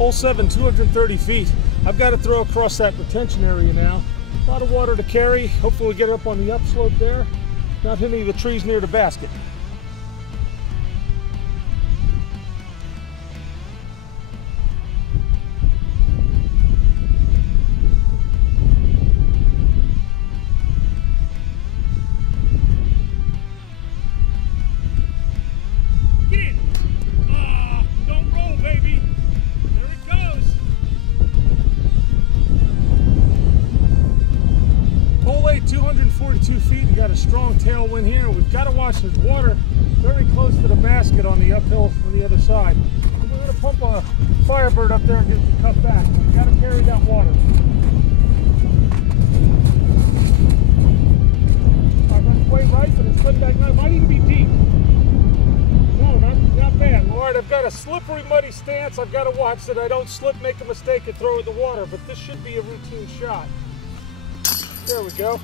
Hole 7, 230 feet. I've got to throw across that retention area now. A lot of water to carry. Hopefully we'll get it up on the upslope there. Not hit any of the trees near the basket. Hole 8, 242 feet. We got a strong tailwind here. We've got to watch the water very close to the basket on the uphill on the other side. We're going to pump a Firebird up there and get it to cut back. We've got to carry that water. I got way right, but it's slipped back now. It might even be deep. No, not bad. All right, I've got a slippery, muddy stance. I've got to watch that I don't slip, make a mistake, and throw it in the water. But this should be a routine shot. There we go.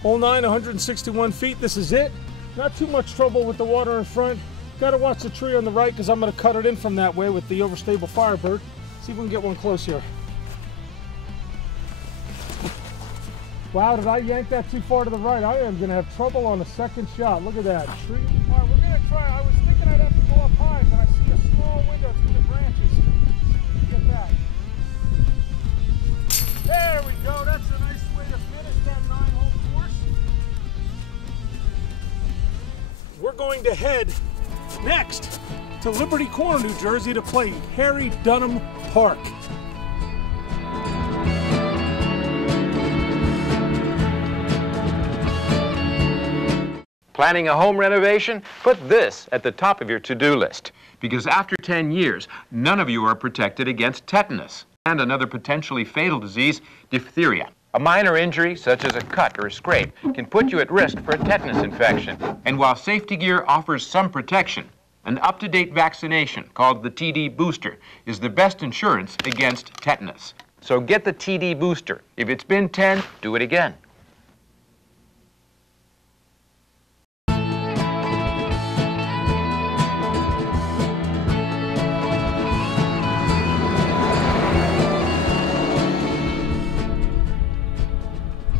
Hole 9, 161 feet. This is it. Not too much trouble with the water in front. Got to watch the tree on the right because I'm going to cut it in from that way with the overstable Firebird. See if we can get one close here. Wow, did I yank that too far to the right? I am going to have trouble on the second shot. Look at that tree. All right, we're going to try. I was thinking I'd have to go up high, but I see a small window through the branches. Get that. There we go. That's a nice way to finish that 9-hole course. We're going to head next to Liberty Corner, New Jersey to play Harry Dunham Park. Planning a home renovation? Put this at the top of your to-do list. Because after 10 years, none of you are protected against tetanus and another potentially fatal disease, diphtheria. A minor injury, such as a cut or a scrape, can put you at risk for a tetanus infection. And while safety gear offers some protection, an up-to-date vaccination called the TD booster is the best insurance against tetanus. So get the TD booster. If it's been 10, do it again.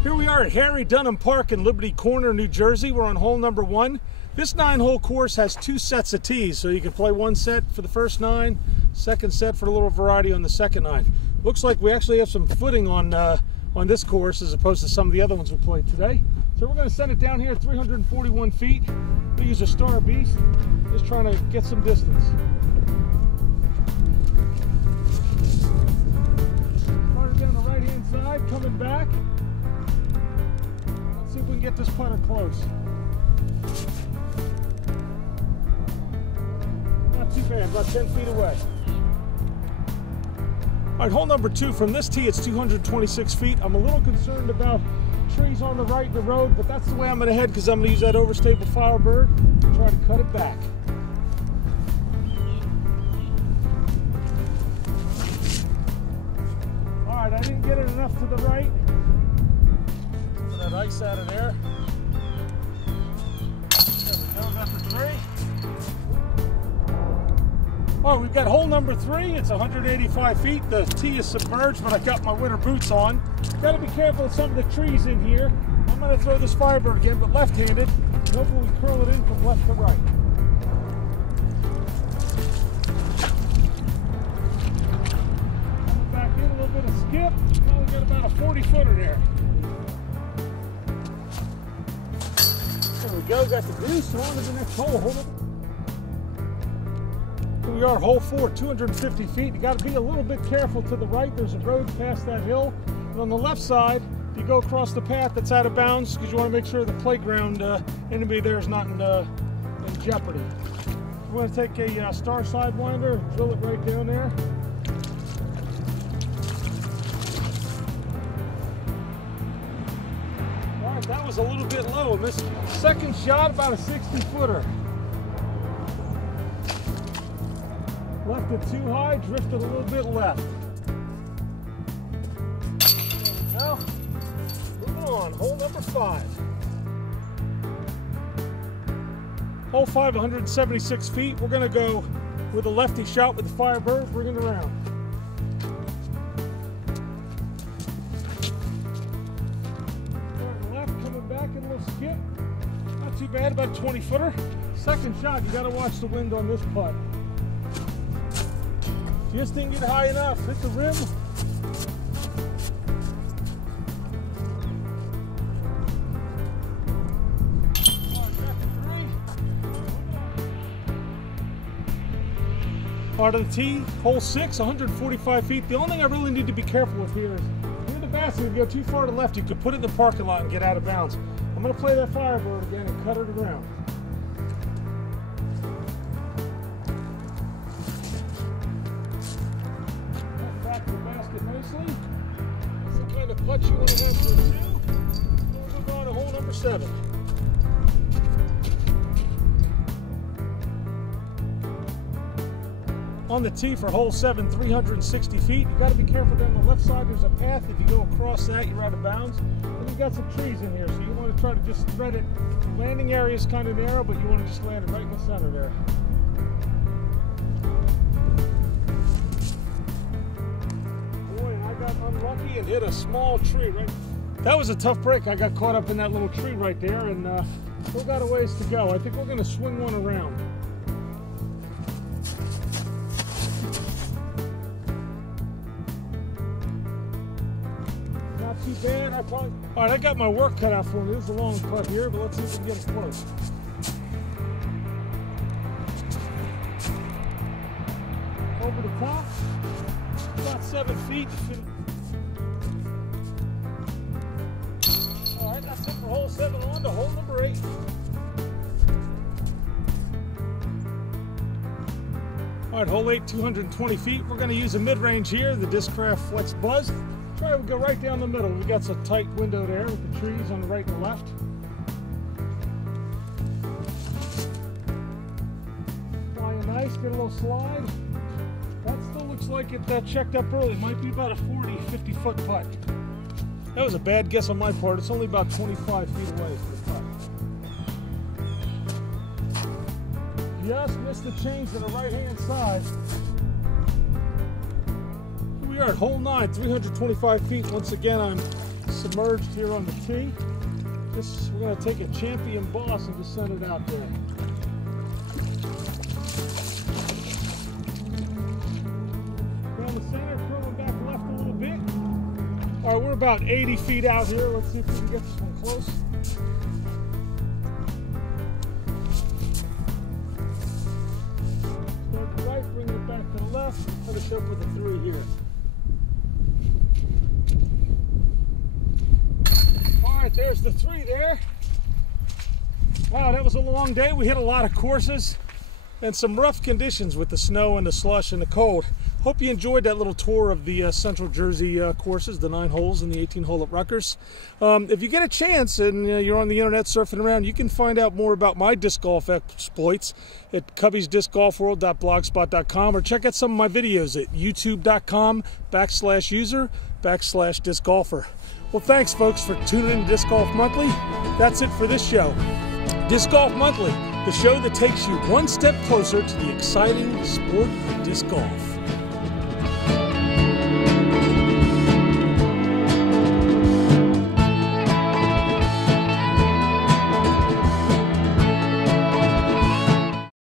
Here we are at Harry Dunham Park in Liberty Corner, New Jersey. We're on hole number 1. This 9-hole course has 2 sets of tees, so you can play one set for the first 9, second set for a little variety on the second 9. Looks like we actually have some footing on this course as opposed to some of the other ones we played today. So we're going to send it down here at 341 feet. We use a Star Beast, just trying to get some distance. Started down the right-hand side, coming back. See if we can get this putter close. Not too bad, about 10 feet away. All right, hole number 2. From this tee, it's 226 feet. I'm a little concerned about trees on the right of the road, but that's the way I'm going to head because I'm going to use that overstable Firebird and try to cut it back. All right, I didn't get it enough to the right. That ice out of there. There we go, got the 3. Oh, we've got hole number 3. It's 185 feet. The tee is submerged, but I got my winter boots on. Got to be careful with some of the trees in here. I'm going to throw this Firebird again, but left-handed. Hopefully we curl it in from left to right. Coming back in, a little bit of skip. Probably got about a 40-footer there. There we go, got the deuce, so on to the next hole. Hold it. Here we are, hole 4, 250 feet. You got to be a little bit careful to the right. There's a road past that hill. And on the left side, you go across the path that's out of bounds because you want to make sure the playground, anybody there is not in jeopardy. We're going to take a star sidewinder and drill it right down there. That was a little bit low. This second shot, about a 60-footer. Left it too high, drifted a little bit left. Now, moving on, hole number 5. Hole 5, 176 feet. We're going to go with a lefty shot with the Firebird, bring it around. Left, coming back in a little skip. Not too bad, about a 20-footer. Second shot, you gotta watch the wind on this putt. Just didn't get high enough. Hit the rim. Part of the tee, hole 6, 145 feet. The only thing I really need to be careful with here is in the basket, if you go too far to the left, you could put it in the parking lot and get out of bounds. I'm going to play that Firebird again and cut it around. Back to the basket nicely. That's the kind of putt you want to have for 2. We'll move on to hole number 7. On the tee for hole 7, 360 feet. You got to be careful down the left side. There's a path. If you go across that, you're out of bounds. And you've got some trees in here, so you want to try to just thread it. Landing area is kind of narrow, but you want to just land it right in the center there. Boy, and I got unlucky and hit a small tree right. That was a tough break. I got caught up in that little tree right there, and still got a ways to go. I think we're going to swing one around. Too bad. All right, I got my work cut out for me. This is a long putt here, but let's see if we can get it close. Over the top, about 7 feet. All right, that's it for hole 7. On to hole number 8. All right, hole 8, 220 feet. We're going to use a mid-range here, the Discraft Flex Buzz. Try to go right down the middle. We got some tight window there with the trees on the right and the left. Flying nice, get a little slide. That still looks like it checked up early. Might be about a 40, 50 foot putt. That was a bad guess on my part. It's only about 25 feet away for the putt. Just missed the change to the right hand side. We are at hole 9, 325 feet. Once again, I'm submerged here on the tee. We're going to take a Champion Boss and just send it out there. Down the center, curling back left a little bit. All right, we're about 80 feet out here. Let's see if we can get this one close. Start to the right, bring it back to the left. Finish up with a 3 here. There's the 3 there. Wow, that was a long day. We hit a lot of courses and some rough conditions with the snow and the slush and the cold. Hope you enjoyed that little tour of the Central Jersey courses, the 9 holes and the 18 hole at Rutgers. If you get a chance and you're on the internet surfing around, you can find out more about my disc golf exploits at cubbysdiscgolfworld.blogspot.com or check out some of my videos at youtube.com/user/discgolfer. Well, thanks, folks, for tuning in to Disc Golf Monthly. That's it for this show. Disc Golf Monthly, the show that takes you one step closer to the exciting sport of disc golf.